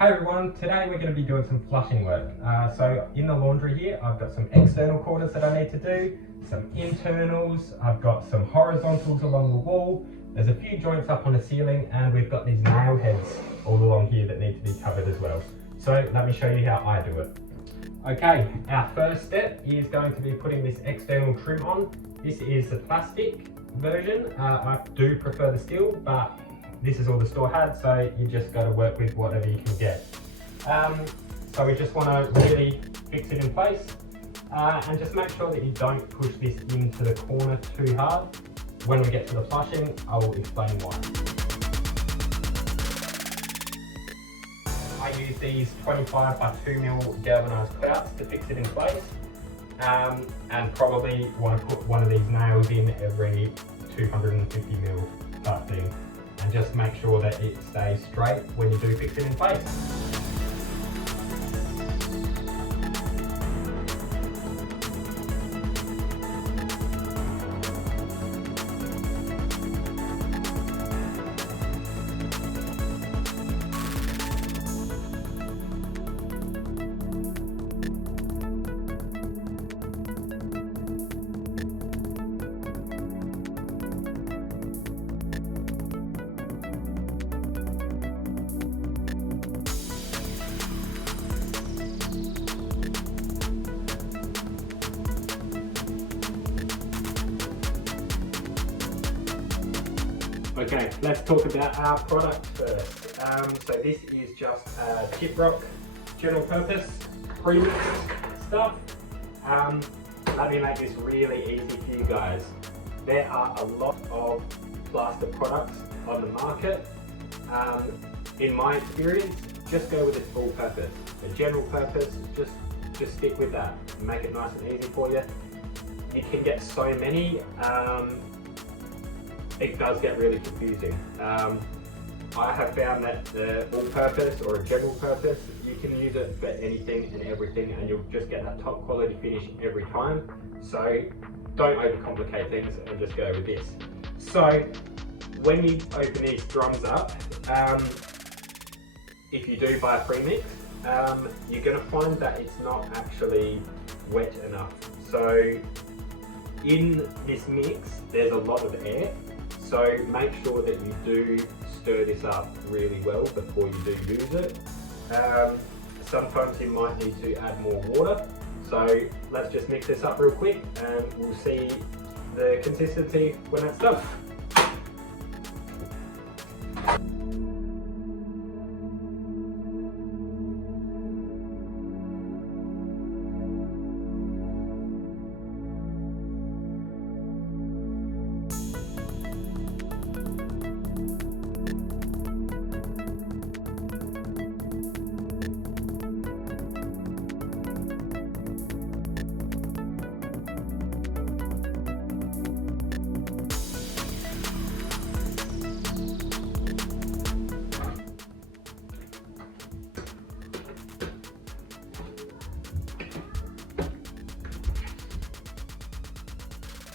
Hey everyone, today we're going to be doing some flushing work. So in the laundry here, I've got some external corners that I need to do, some internals, I've got some horizontals along the wall, there's a few joints up on the ceiling, and we've got these nail heads all along here that need to be covered as well. So let me show you how I do it. Okay, our first step is going to be putting this external trim on. This is the plastic version. I do prefer the steel, but this is all the store had, so you just got to work with whatever you can get. So we just want to really fix it in place and just make sure that you don't push this into the corner too hard. When we get to the flushing, I will explain why. I use these 25 by 2mm galvanised clouts to fix it in place, and probably want to put one of these nails in every 250mm type thing, and just make sure that it stays straight when you do fix it in place. Okay, let's talk about our product first. So this is just chip rock, general purpose, pre-mixed stuff. Let me make this really easy for you guys. There are a lot of plaster products on the market. In my experience, just go with its full purpose. The general purpose, just stick with that and make it nice and easy for you. You can get so many. It does get really confusing. I have found that the all-purpose or a general purpose, you can use it for anything and everything, and you'll just get that top quality finish every time. So don't overcomplicate things and just go with this. So when you open these drums up, if you do buy a pre-mix, you're going to find that it's not actually wet enough. So in this mix, there's a lot of air. So make sure that you do stir this up really well before you do use it. Sometimes you might need to add more water. So let's just mix this up real quick and we'll see the consistency when it's done.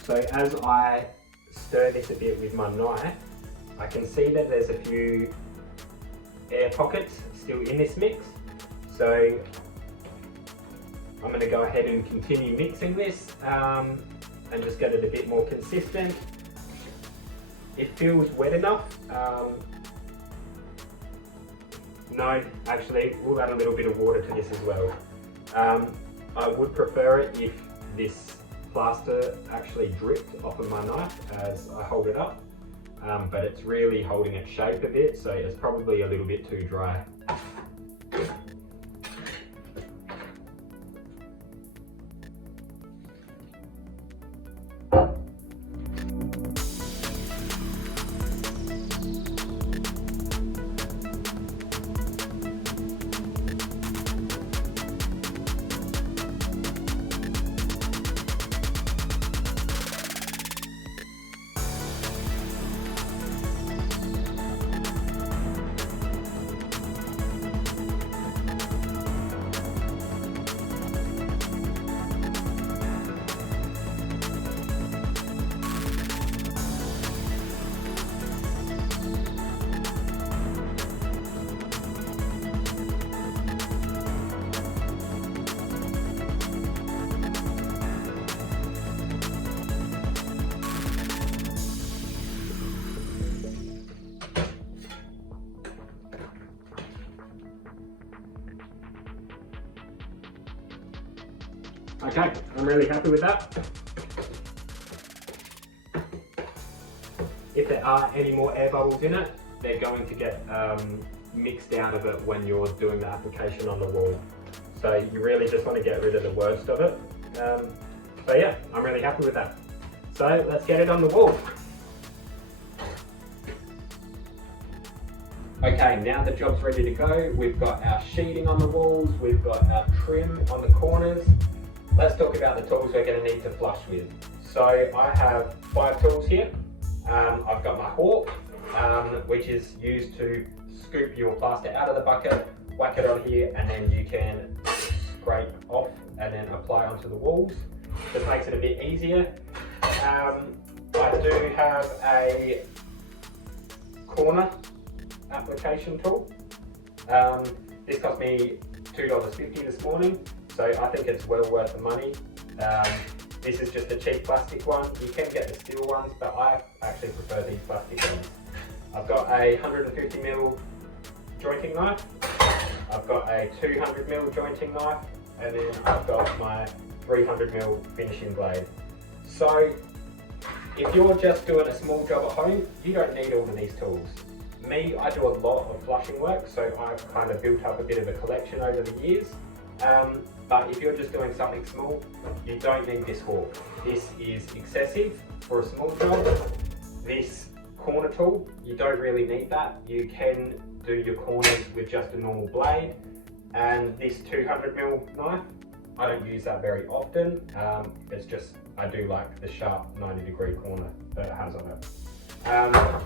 So as I stir this a bit with my knife, I can see that there's a few air pockets still in this mix. So I'm going to go ahead and continue mixing this and just get it a bit more consistent. It feels wet enough. No, actually we'll add a little bit of water to this as well. I would prefer it if this plaster actually dripped off of my knife as I hold it up, but it's really holding its shape a bit, so it's probably a little bit too dry. Okay, I'm really happy with that. If there are any more air bubbles in it, they're going to get mixed out of it when you're doing the application on the wall. So you really just want to get rid of the worst of it. So yeah, I'm really happy with that. So let's get it on the wall. Okay, now the job's ready to go. We've got our sheeting on the walls, we've got our trim on the corners. Let's talk about the tools we're going to need to flush with. So I have 5 tools here. I've got my hawk, which is used to scoop your plaster out of the bucket, whack it on here, and then you can scrape off and then apply onto the walls. Just makes it a bit easier. I do have a corner application tool. This cost me $2.50 this morning, so I think it's well worth the money. This is just a cheap plastic one. You can get the steel ones, but I actually prefer these plastic ones. I've got a 150mm jointing knife, I've got a 200mm jointing knife, and then I've got my 300mm finishing blade. So if you're just doing a small job at home, you don't need all of these tools. Me, I do a lot of flushing work, so I've kind of built up a bit of a collection over the years. But if you're just doing something small, you don't need this hawk. This is excessive for a small job. This corner tool, you don't really need that. You can do your corners with just a normal blade. And this 200mm knife, I don't use that very often. It's just, I do like the sharp 90-degree corner that it has on it.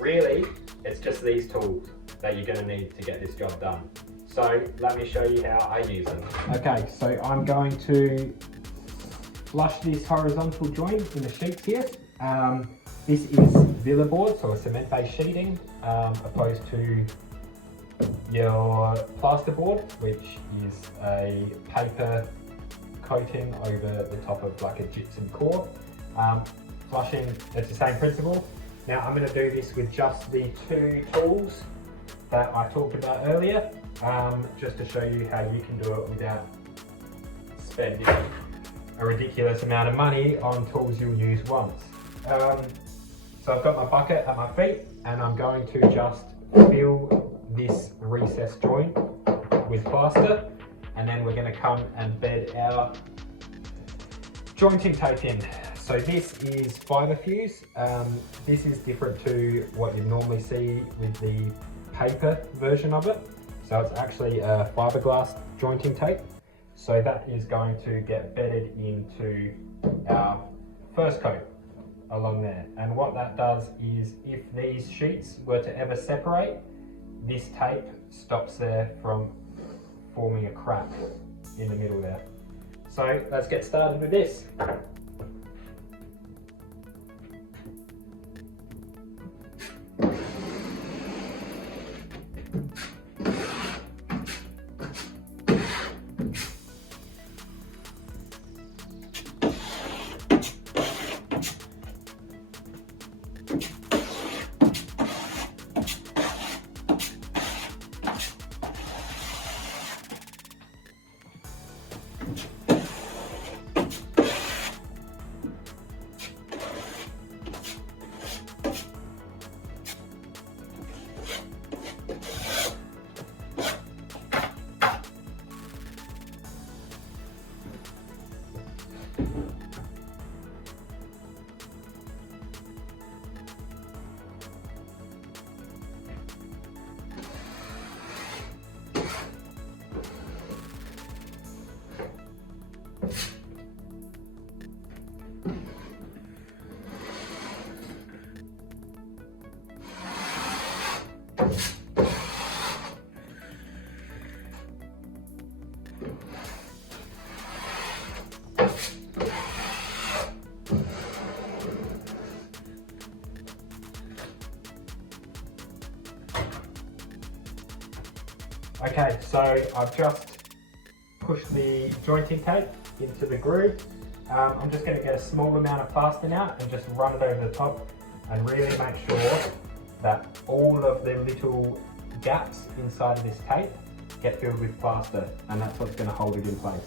Really, it's just these tools that you're gonna need to get this job done. So let me show you how I use them. Okay, so I'm going to flush this horizontal joint in the sheets here. This is Villa board, so a cement-based sheeting, opposed to your plasterboard, which is a paper coating over the top of like a gypsum core. Flushing, it's the same principle. Now I'm going to do this with just the 2 tools that I talked about earlier, just to show you how you can do it without spending a ridiculous amount of money on tools you'll use once. So I've got my bucket at my feet, and I'm going to just fill this recessed joint with plaster, and then we're going to come and bed our jointing tape in. So this is fibre fuse. This is different to what you normally see with the paper version of it. So it's actually a fiberglass jointing tape. So that is going to get bedded into our first coat along there. And what that does is, if these sheets were to ever separate, this tape stops there from forming a crack in the middle there. So let's get started with this. Okay, so I've just pushed the jointing tape into the groove. I'm just going to get a small amount of plaster now and just run it over the top, and really make sure that all of the little gaps inside of this tape get filled with plaster, and that's what's going to hold it in place.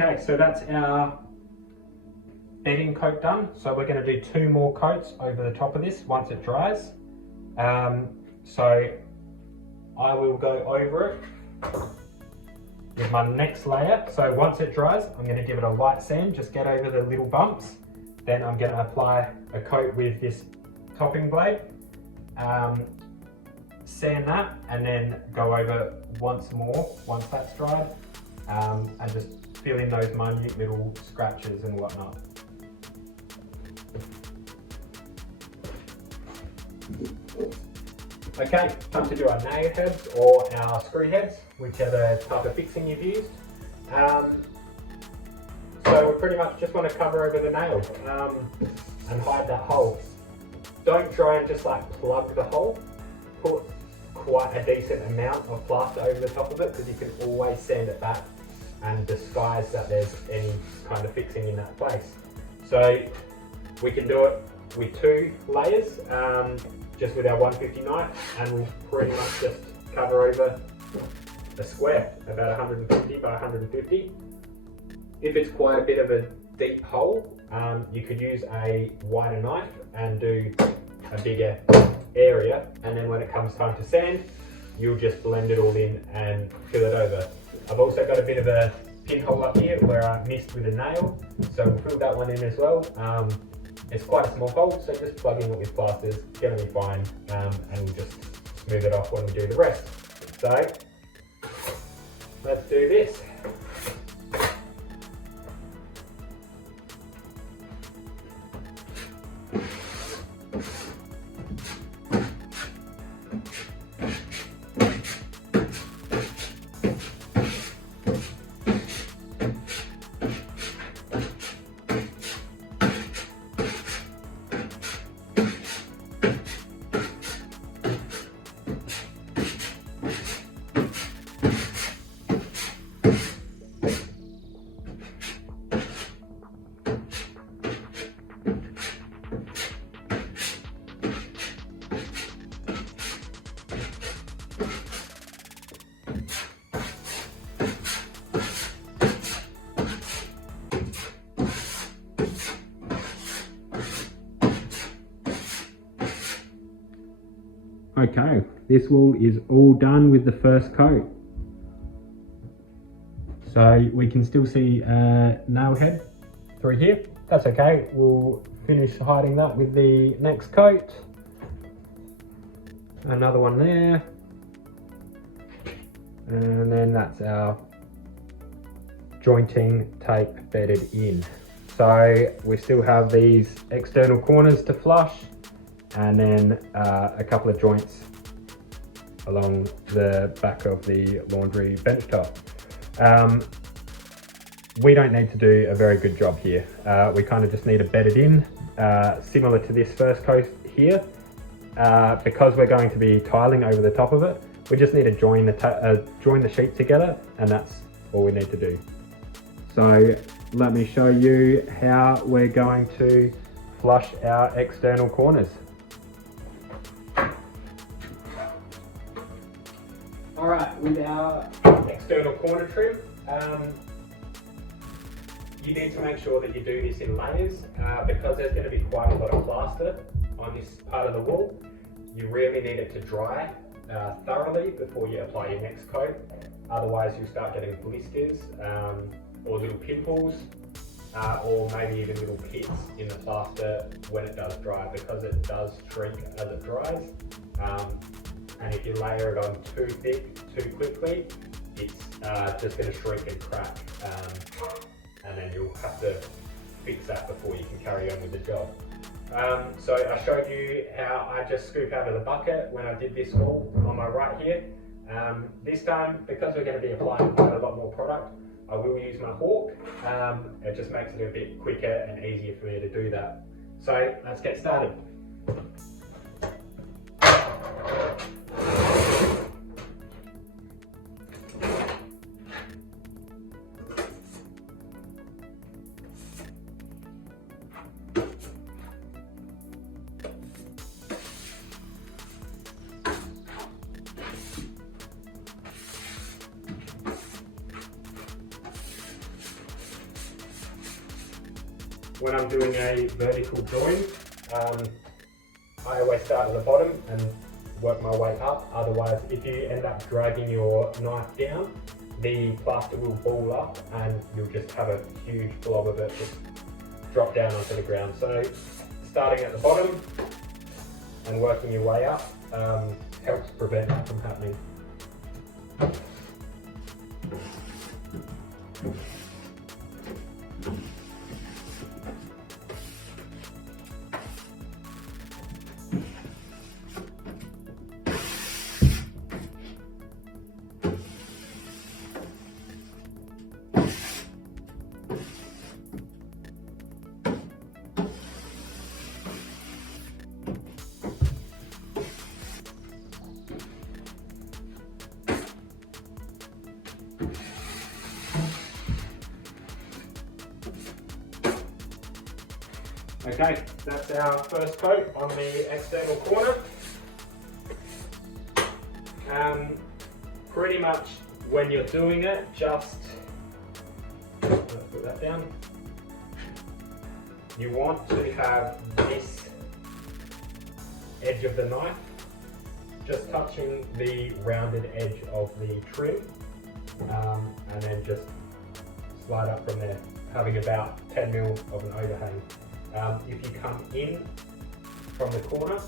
Okay, so that's our bedding coat done. So we're going to do 2 more coats over the top of this once it dries. So I will go over it with my next layer. So once it dries, I'm going to give it a light sand, just get over the little bumps. Then I'm going to apply a coat with this topping blade, sand that, and then go over once more once that's dried, and just fill in those minute little scratches and whatnot. Okay, time to do our nail heads or our screw heads, whichever type of fixing you've used. So we pretty much just want to cover over the nail and hide that hole. Don't try and just like plug the hole. Put quite a decent amount of plaster over the top of it, because you can always sand it back and disguise that there's any kind of fixing in that place. So we can do it with 2 layers, just with our 150 knife, and we'll pretty much just cover over a square, about 150 by 150. If it's quite a bit of a deep hole, you could use a wider knife and do a bigger area, and then when it comes time to sand, you'll just blend it all in and fill it over. I've also got a bit of a pinhole up here where I missed with a nail, so we'll fill that one in as well. It's quite a small hole, so just plugging it with plaster is going to be fine, and we'll just smooth it off when we do the rest. So let's do this. Okay, this wool is all done with the first coat. So we can still see a nail head through here. That's okay, we'll finish hiding that with the next coat. Another one there. And then that's our jointing tape bedded in. So we still have these external corners to flush, and then a couple of joints along the back of the laundry bench top. We don't need to do a very good job here. We kind of just need to bed it in, similar to this first coat here. Because we're going to be tiling over the top of it, we just need to join the sheet together, and that's all we need to do. So let me show you how we're going to flush our external corners. Alright, with our external corner trim, you need to make sure that you do this in layers, because there's going to be quite a lot of plaster on this part of the wool. You really need it to dry thoroughly before you apply your next coat, otherwise you'll start getting blisters or little pimples, or maybe even little pits in the plaster when it does dry, because it does shrink as it dries. And if you layer it on too thick, too quickly, it's just going to shrink and crack, and then you'll have to fix that before you can carry on with the job. So I showed you how I just scoop out of the bucket when I did this wool on my right here. This time, because we're going to be applying quite a lot more product, I will use my hawk. It just makes it a bit quicker and easier for me to do that. So let's get started. when I'm doing a vertical join, I always start at the bottom and work my way up. Otherwise, if you end up dragging your knife down, the plaster will ball up and you'll just have a huge blob of it just drop down onto the ground. So starting at the bottom and working your way up helps prevent that from happening. Okay, that's our first coat on the external corner. Pretty much when you're doing it, just let's put that down. You want to have this edge of the knife just touching the rounded edge of the trim, and then just slide up from there, having about 10 mil of an overhang. If you come in from the corner,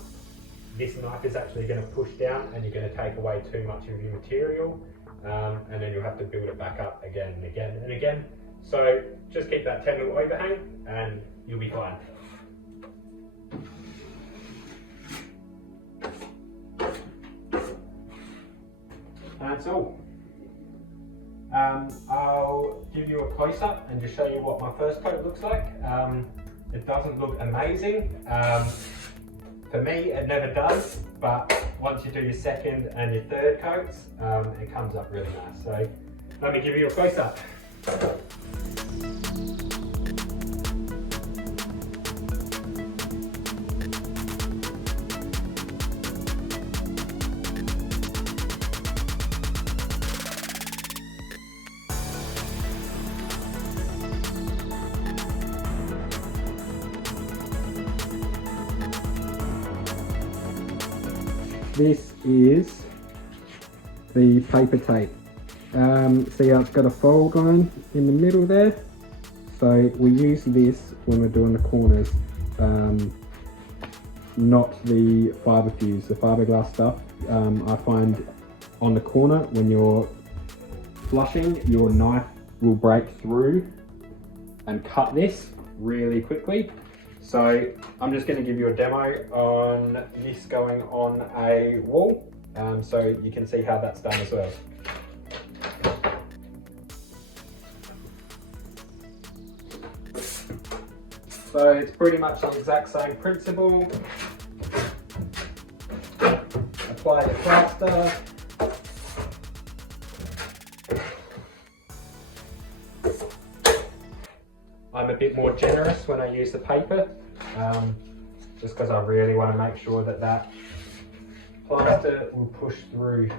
this knife is actually going to push down and you're going to take away too much of your material, and then you'll have to build it back up again and again and again. So just keep that 10 mil overhang and you'll be fine. That's all. I'll give you a close-up and just show you what my first coat looks like. It doesn't look amazing. For me, it never does, but once you do your second and your third coats, it comes up really nice. So let me give you a close-up. This is the paper tape. See how it's got a fold line in the middle there? So we use this when we're doing the corners, not the fibre fuse, the fiberglass stuff. I find on the corner when you're flushing, your knife will break through and cut this really quickly. So I'm just going to give you a demo on this going on a wall, so you can see how that's done as well. So it's pretty much the exact same principle. Apply the plaster. I'm a bit more generous when I use the paper, just because I really want to make sure that that plaster will push through.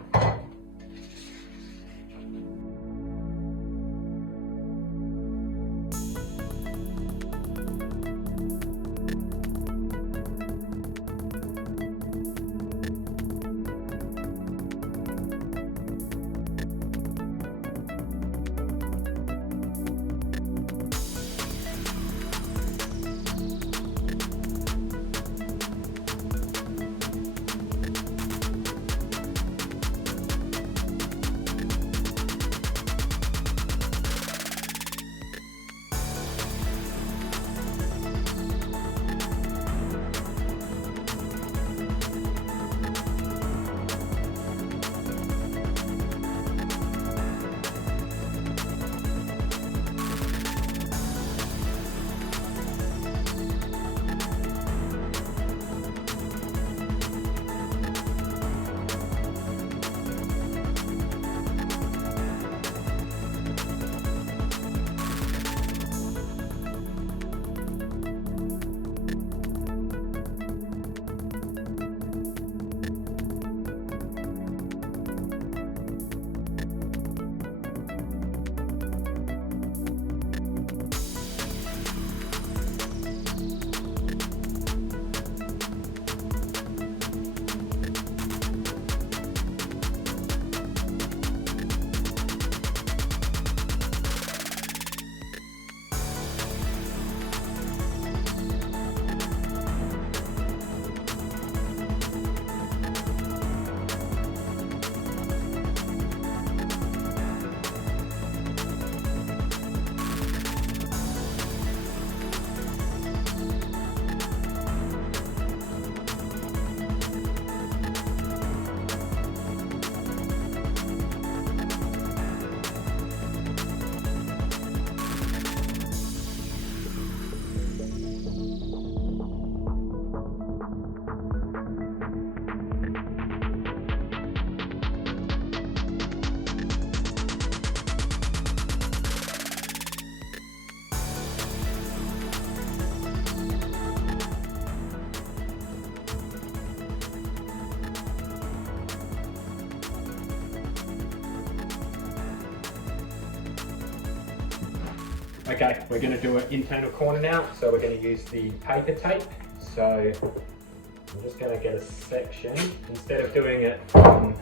Okay, we're going to do an internal corner now, so we're going to use the paper tape. So I'm just going to get a section, instead of doing it from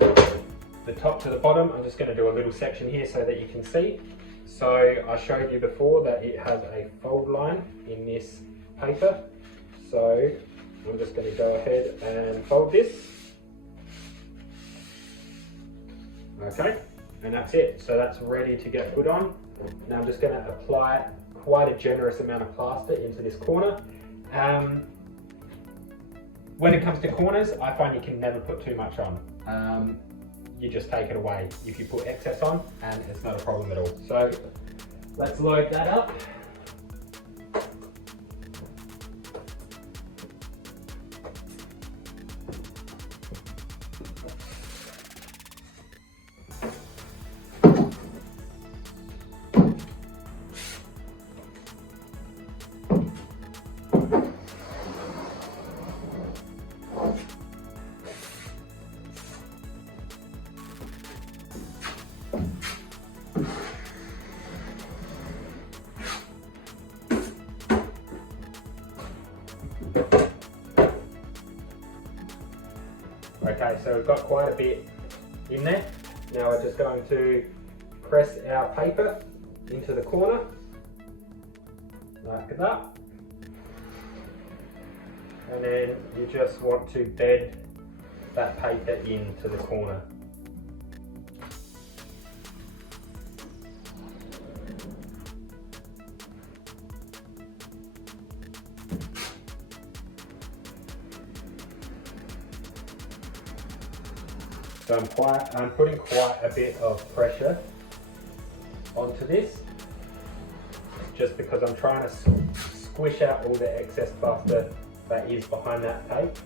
the top to the bottom, I'm just going to do a little section here so that you can see. So I showed you before that it has a fold line in this paper. So I'm just going to go ahead and fold this. Okay, and that's it. So that's ready to get put on. Now I'm just going to apply quite a generous amount of plaster into this corner. When it comes to corners, I find you can never put too much on. You just take it away if you put excess on, and it's not a problem at all. So let's load that up. Okay, so we've got quite a bit in there. Now we're just going to press our paper into the corner, like that. And then you just want to bed that paper into the corner. So I'm putting quite a bit of pressure onto this, just because I'm trying to squish out all the excess plaster that is behind that tape.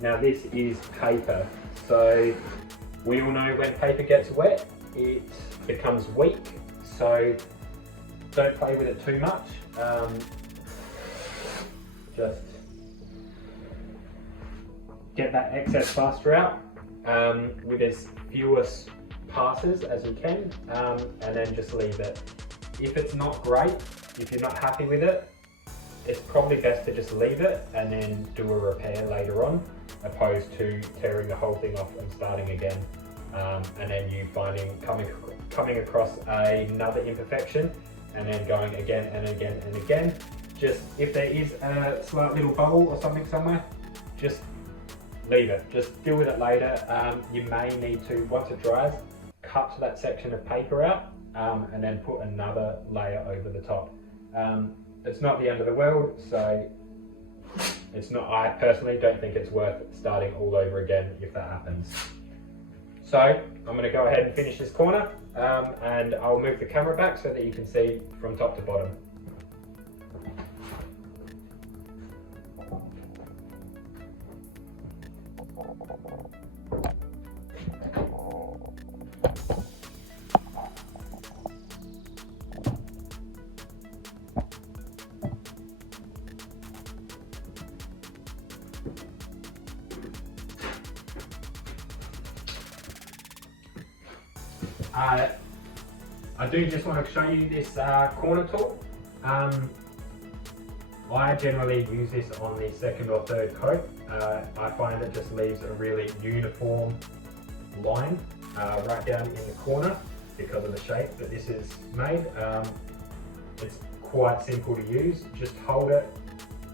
Now this is paper, so we all know when paper gets wet, it becomes weak, so don't play with it too much. Just get that excess plaster out with as few passes as you can, and then just leave it. If it's not great, if you're not happy with it, it's probably best to just leave it and then do a repair later on, opposed to tearing the whole thing off and starting again, and then you coming across another imperfection, and then going again and again and again. Just if there is a slight little bubble or something somewhere, just leave it. Just deal with it later. You may need to, once it dries, cut that section of paper out, and then put another layer over the top. It's not the end of the world, so it's not. I personally don't think it's worth starting all over again if that happens. So I'm going to go ahead and finish this corner, and I'll move the camera back so that you can see from top to bottom. I do just want to show you this corner tool. I generally use this on the second or third coat. I find it just leaves a really uniform line right down in the corner because of the shape that this is made. It's quite simple to use. Just hold it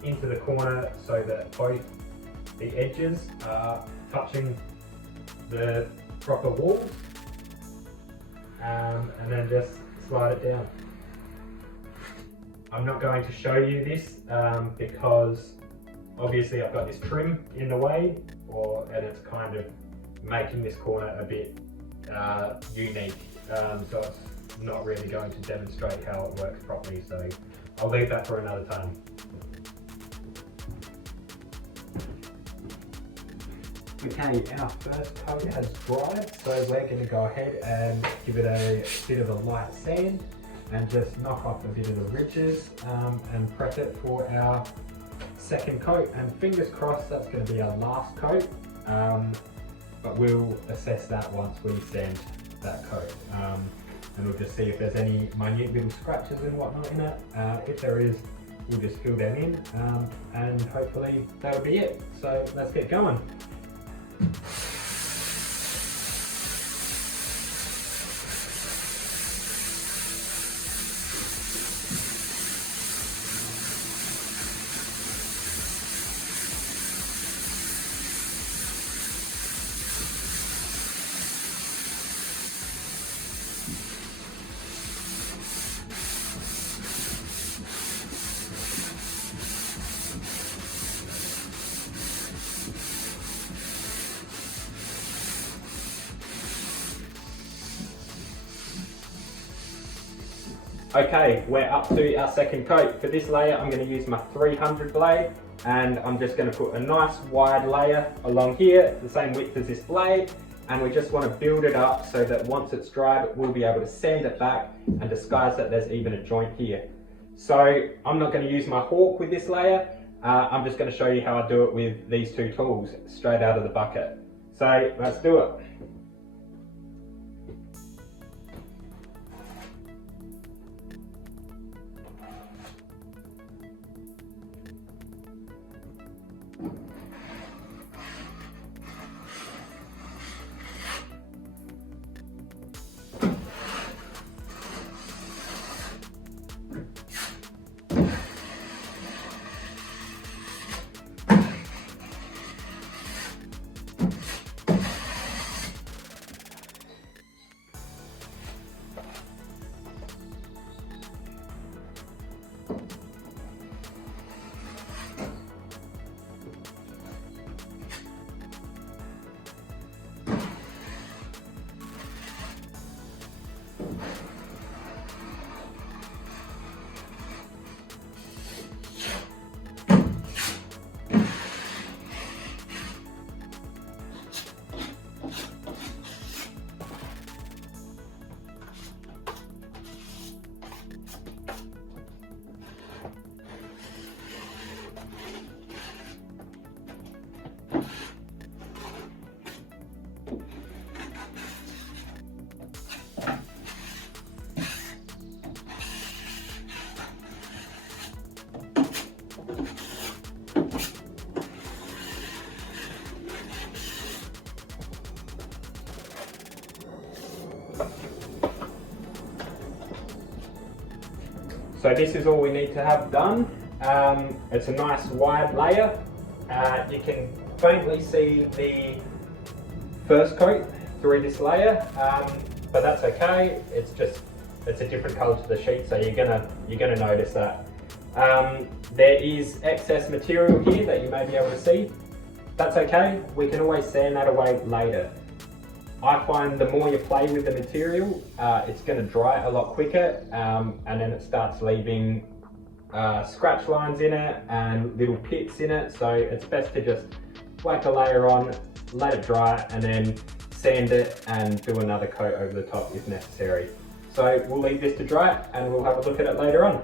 into the corner so that both the edges are touching the proper walls. And then just slide it down. I'm not going to show you this because obviously I've got this trim in the way, and it's kind of making this corner a bit unique. So it's not really going to demonstrate how it works properly, so I'll leave that for another time. Okay, our first coat has dried, so we're going to go ahead and give it a bit of a light sand and just knock off a bit of the ridges and prep it for our second coat, and fingers crossed that's going to be our last coat, but we'll assess that once we sand that coat, and we'll just see if there's any minute little scratches and whatnot in it. If there is, we'll just fill them in, and hopefully that'll be it. So let's get going. Okay, we're up to our second coat. For this layer, I'm going to use my 300 blade, and I'm just going to put a nice wide layer along here, the same width as this blade, and we just want to build it up so that once it's dried, we'll be able to sand it back and disguise that there's even a joint here. So I'm not going to use my hawk with this layer. I'm just going to show you how I do it with these two tools straight out of the bucket. So let's do it. So this is all we need to have done. It's a nice wide layer. You can faintly see the first coat through this layer, but that's okay. It's a different color to the sheet, so you're gonna notice that. There is excess material here that you may be able to see. That's okay. We can always sand that away later. I find the more you play with the material, it's going to dry a lot quicker, and then it starts leaving scratch lines in it and little pits in it. So it's best to just whack a layer on, let it dry, and then sand it and do another coat over the top if necessary. So we'll leave this to dry and we'll have a look at it later on.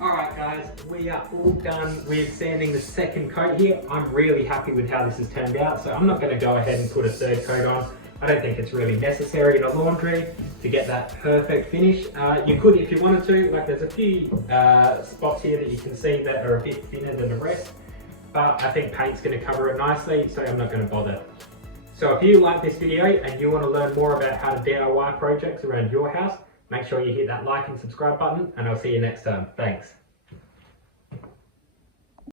Alright guys, we are all done with sanding the second coat here. I'm really happy with how this has turned out, so I'm not going to go ahead and put a third coat on. I don't think it's really necessary in a laundry to get that perfect finish. You could if you wanted to, like there's a few spots here that you can see that are a bit thinner than the rest, but I think paint's going to cover it nicely, so I'm not going to bother. So if you like this video and you want to learn more about how to DIY projects around your house, make sure you hit that like and subscribe button, and I'll see you next time. Thanks.